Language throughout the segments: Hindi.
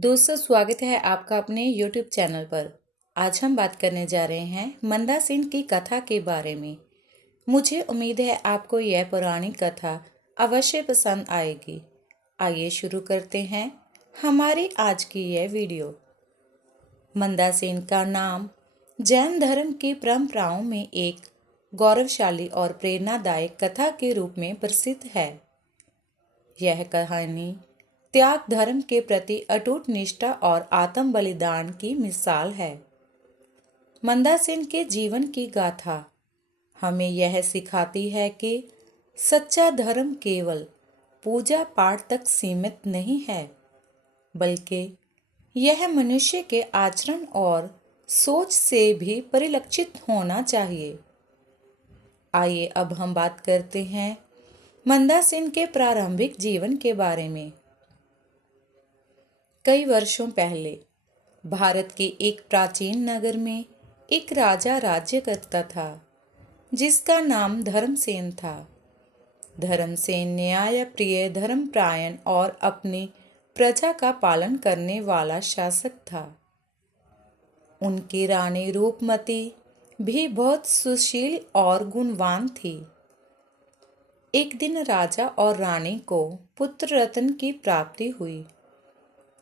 दोस्तों, स्वागत है आपका अपने YouTube चैनल पर। आज हम बात करने जा रहे हैं मंदाकिनी की कथा के बारे में। मुझे उम्मीद है आपको यह पुरानी कथा अवश्य पसंद आएगी। आइए शुरू करते हैं हमारी आज की यह वीडियो। मंदाकिनी का नाम जैन धर्म की परंपराओं में एक गौरवशाली और प्रेरणादायक कथा के रूप में प्रसिद्ध है। यह कहानी त्याग, धर्म के प्रति अटूट निष्ठा और आत्म बलिदान की मिसाल है। मंदाकिनी के जीवन की गाथा हमें यह सिखाती है कि सच्चा धर्म केवल पूजा पाठ तक सीमित नहीं है, बल्कि यह मनुष्य के आचरण और सोच से भी परिलक्षित होना चाहिए। आइए अब हम बात करते हैं मंदाकिनी के प्रारंभिक जीवन के बारे में। कई वर्षों पहले भारत के एक प्राचीन नगर में एक राजा राज्य करता था, जिसका नाम धर्मसेन था। धर्मसेन न्याय प्रिय, धर्मपरायण और अपनी प्रजा का पालन करने वाला शासक था। उनकी रानी रूपमती भी बहुत सुशील और गुणवान थी। एक दिन राजा और रानी को पुत्र रत्न की प्राप्ति हुई,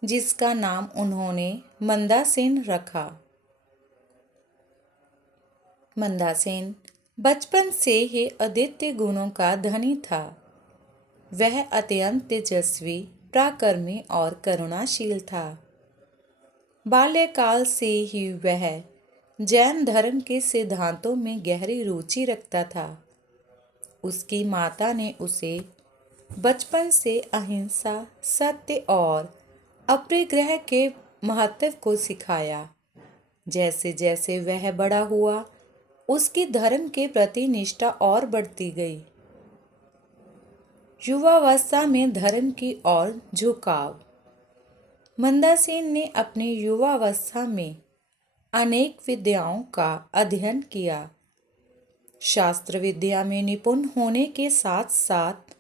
जिसका नाम उन्होंने मंदाकिनी रखा। मंदाकिनी बचपन से ही अद्वितीय गुणों का धनी था। वह अत्यंत तेजस्वी, पराक्रमी और करुणाशील था। बाल्यकाल से ही वह जैन धर्म के सिद्धांतों में गहरी रुचि रखता था। उसकी माता ने उसे बचपन से अहिंसा, सत्य और अपरिग्रह के महत्व को सिखाया। जैसे जैसे वह बड़ा हुआ, उसकी धर्म के प्रति निष्ठा और बढ़ती गई। युवावस्था में धर्म की ओर झुकाव। मंदाकिनी ने अपनी युवावस्था में अनेक विद्याओं का अध्ययन किया। शास्त्र विद्या में निपुण होने के साथ साथ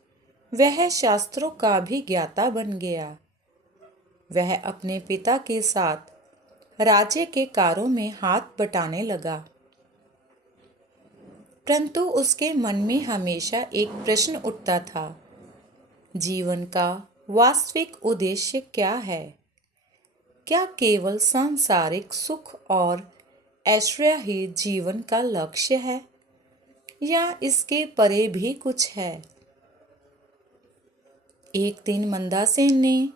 वह शास्त्रों का भी ज्ञाता बन गया। वह अपने पिता के साथ राज्य के कार्यों में हाथ बटाने लगा। परंतु उसके मन में हमेशा एक प्रश्न उठता था, जीवन का वास्तविक उद्देश्य क्या है? क्या केवल सांसारिक सुख और ऐश्वर्य ही जीवन का लक्ष्य है, या इसके परे भी कुछ है? एक दिन मंदाकिनी ने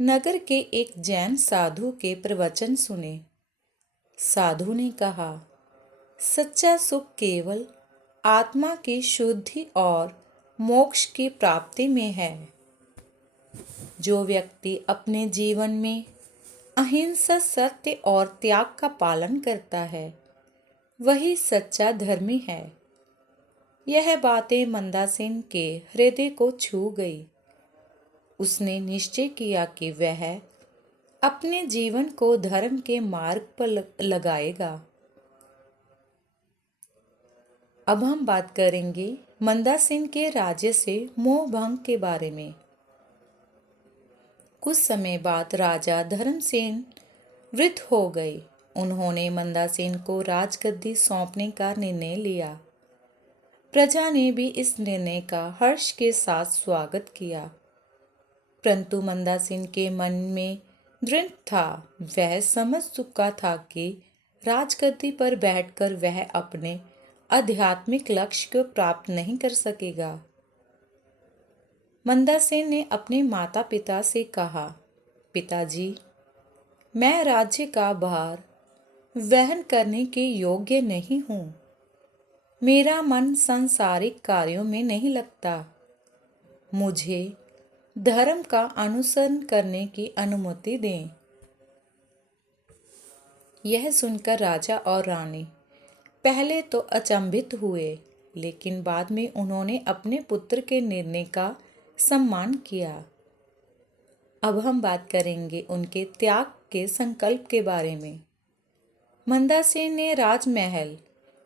नगर के एक जैन साधु के प्रवचन सुने। साधु ने कहा, सच्चा सुख केवल आत्मा की शुद्धि और मोक्ष की प्राप्ति में है। जो व्यक्ति अपने जीवन में अहिंसा, सत्य और त्याग का पालन करता है, वही सच्चा धर्मी है। यह बातें मंदाकिनी के हृदय को छू गई। उसने निश्चय किया कि वह अपने जीवन को धर्म के मार्ग पर लगाएगा। अब हम बात करेंगे मंदाकिनी के राज्य से मोह भंग के बारे में। कुछ समय बाद राजा धर्मसेन वृद्ध हो गए। उन्होंने मंदाकिनी को राजगद्दी सौंपने का निर्णय लिया। प्रजा ने भी इस निर्णय का हर्ष के साथ स्वागत किया। परंतु मंदाकिनी के मन में दृढ़ था। वह समझ चुका था कि राजगद्दी पर बैठकर वह अपने आध्यात्मिक लक्ष्य को प्राप्त नहीं कर सकेगा। मंदाकिनी ने अपने माता पिता से कहा, पिताजी, मैं राज्य का भार वहन करने के योग्य नहीं हूँ। मेरा मन सांसारिक कार्यों में नहीं लगता। मुझे धर्म का अनुसरण करने की अनुमति दें। यह सुनकर राजा और रानी पहले तो अचंभित हुए, लेकिन बाद में उन्होंने अपने पुत्र के निर्णय का सम्मान किया। अब हम बात करेंगे उनके त्याग के संकल्प के बारे में। मंदाकिनी ने राजमहल,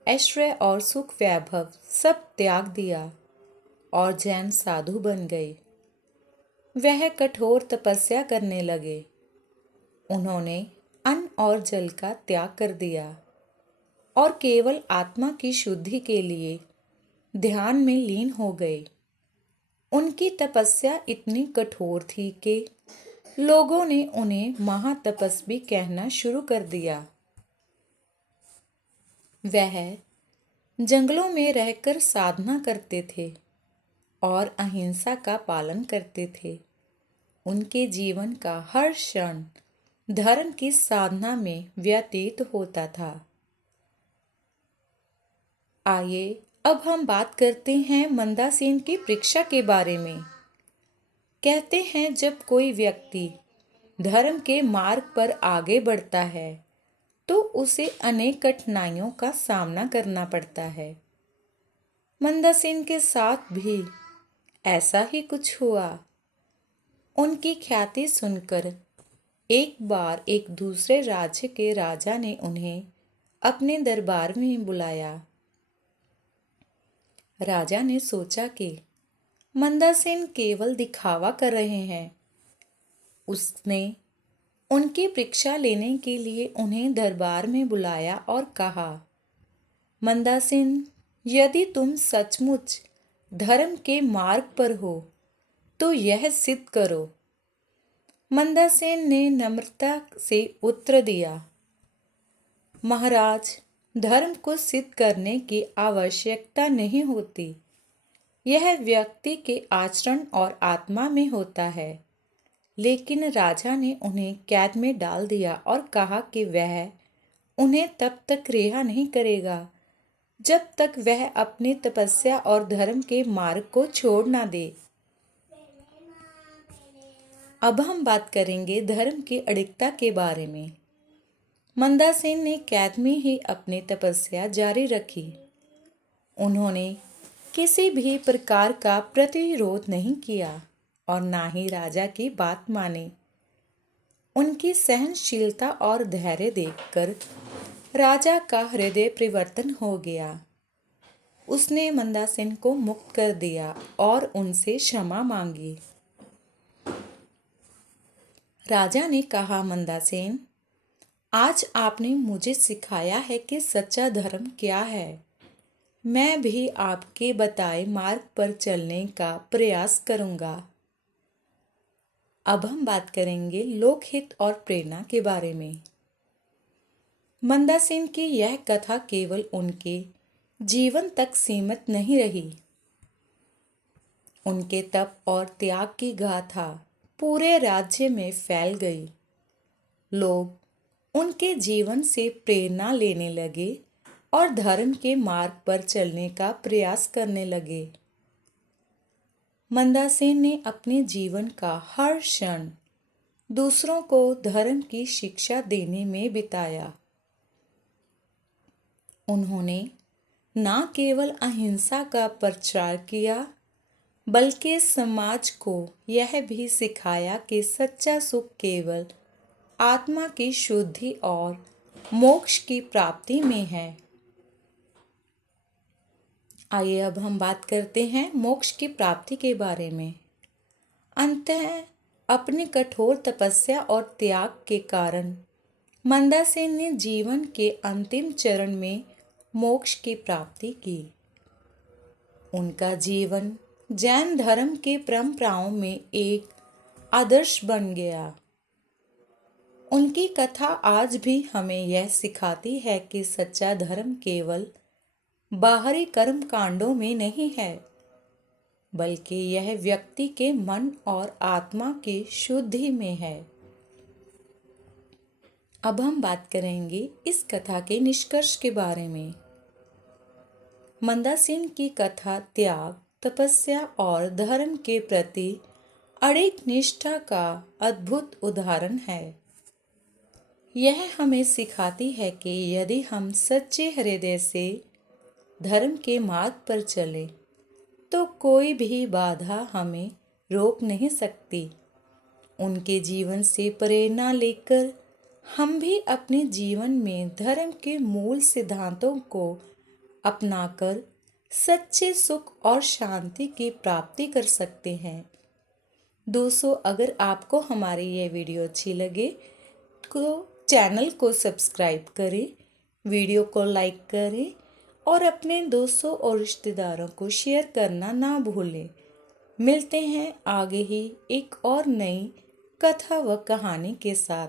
ऐश्वर्य और सुख वैभव सब त्याग दिया और जैन साधु बन गई। वह कठोर तपस्या करने लगे। उन्होंने अन्न और जल का त्याग कर दिया और केवल आत्मा की शुद्धि के लिए ध्यान में लीन हो गए। उनकी तपस्या इतनी कठोर थी कि लोगों ने उन्हें महातपस्वी कहना शुरू कर दिया। वह जंगलों में रहकर साधना करते थे और अहिंसा का पालन करते थे। उनके जीवन का हर क्षण धर्म की साधना में व्यतीत होता था। आइए अब हम बात करते हैं मंदासेन की परीक्षा के बारे में। कहते हैं जब कोई व्यक्ति धर्म के मार्ग पर आगे बढ़ता है तो उसे अनेक कठिनाइयों का सामना करना पड़ता है। मंदासेन के साथ भी ऐसा ही कुछ हुआ। उनकी ख्याति सुनकर एक बार एक दूसरे राज्य के राजा ने उन्हें अपने दरबार में बुलाया। राजा ने सोचा कि मंदासेन केवल दिखावा कर रहे हैं। उसने उनकी परीक्षा लेने के लिए उन्हें दरबार में बुलाया और कहा, मंदासेन, यदि तुम सचमुच धर्म के मार्ग पर हो तो यह सिद्ध करो। मंदासेन ने नम्रता से उत्तर दिया, महाराज, धर्म को सिद्ध करने की आवश्यकता नहीं होती। यह व्यक्ति के आचरण और आत्मा में होता है। लेकिन राजा ने उन्हें कैद में डाल दिया और कहा कि वह उन्हें तब तक रिहा नहीं करेगा जब तक वह अपनी तपस्या और धर्म के मार्ग को छोड़ ना दे। अब हम बात करेंगे धर्म की अडिगता के बारे में। मंदासेन ने कैद में ही अपनी तपस्या जारी रखी। उन्होंने किसी भी प्रकार का प्रतिरोध नहीं किया और ना ही राजा की बात मानी। उनकी सहनशीलता और धैर्य देखकर राजा का हृदय परिवर्तन हो गया। उसने मंदासेन को मुक्त कर दिया और उनसे क्षमा मांगी। राजा ने कहा, मंदासेन, आज आपने मुझे सिखाया है कि सच्चा धर्म क्या है। मैं भी आपके बताए मार्ग पर चलने का प्रयास करूंगा। अब हम बात करेंगे लोकहित और प्रेरणा के बारे में। मंदासेन की यह कथा केवल उनके जीवन तक सीमित नहीं रही। उनके तप और त्याग की गाथा पूरे राज्य में फैल गई। लोग उनके जीवन से प्रेरणा लेने लगे और धर्म के मार्ग पर चलने का प्रयास करने लगे। मंदासेन ने अपने जीवन का हर क्षण दूसरों को धर्म की शिक्षा देने में बिताया। उन्होंने न केवल अहिंसा का प्रचार किया, बल्कि समाज को यह भी सिखाया कि सच्चा सुख केवल आत्मा की शुद्धि और मोक्ष की प्राप्ति में है। आइए अब हम बात करते हैं मोक्ष की प्राप्ति के बारे में। अंततः अपनी कठोर तपस्या और त्याग के कारण मंदासेन ने जीवन के अंतिम चरण में मोक्ष की प्राप्ति की। उनका जीवन जैन धर्म के परंपराओं में एक आदर्श बन गया। उनकी कथा आज भी हमें यह सिखाती है कि सच्चा धर्म केवल बाहरी कर्म कांडों में नहीं है, बल्कि यह व्यक्ति के मन और आत्मा की शुद्धि में है। अब हम बात करेंगे इस कथा के निष्कर्ष के बारे में। मंदासेन की कथा त्याग, तपस्या और धर्म के प्रति अडिग निष्ठा का अद्भुत उदाहरण है। यह हमें सिखाती है कि यदि हम सच्चे हृदय से धर्म के मार्ग पर चलें, तो कोई भी बाधा हमें रोक नहीं सकती। उनके जीवन से प्रेरणा लेकर हम भी अपने जीवन में धर्म के मूल सिद्धांतों को अपनाकर सच्चे सुख और शांति की प्राप्ति कर सकते हैं। दोस्तों, अगर आपको हमारी यह वीडियो अच्छी लगे को चैनल को सब्सक्राइब करें, वीडियो को लाइक करें और अपने दोस्तों और रिश्तेदारों को शेयर करना ना भूलें। मिलते हैं आगे ही एक और नई कथा व कहानी के साथ।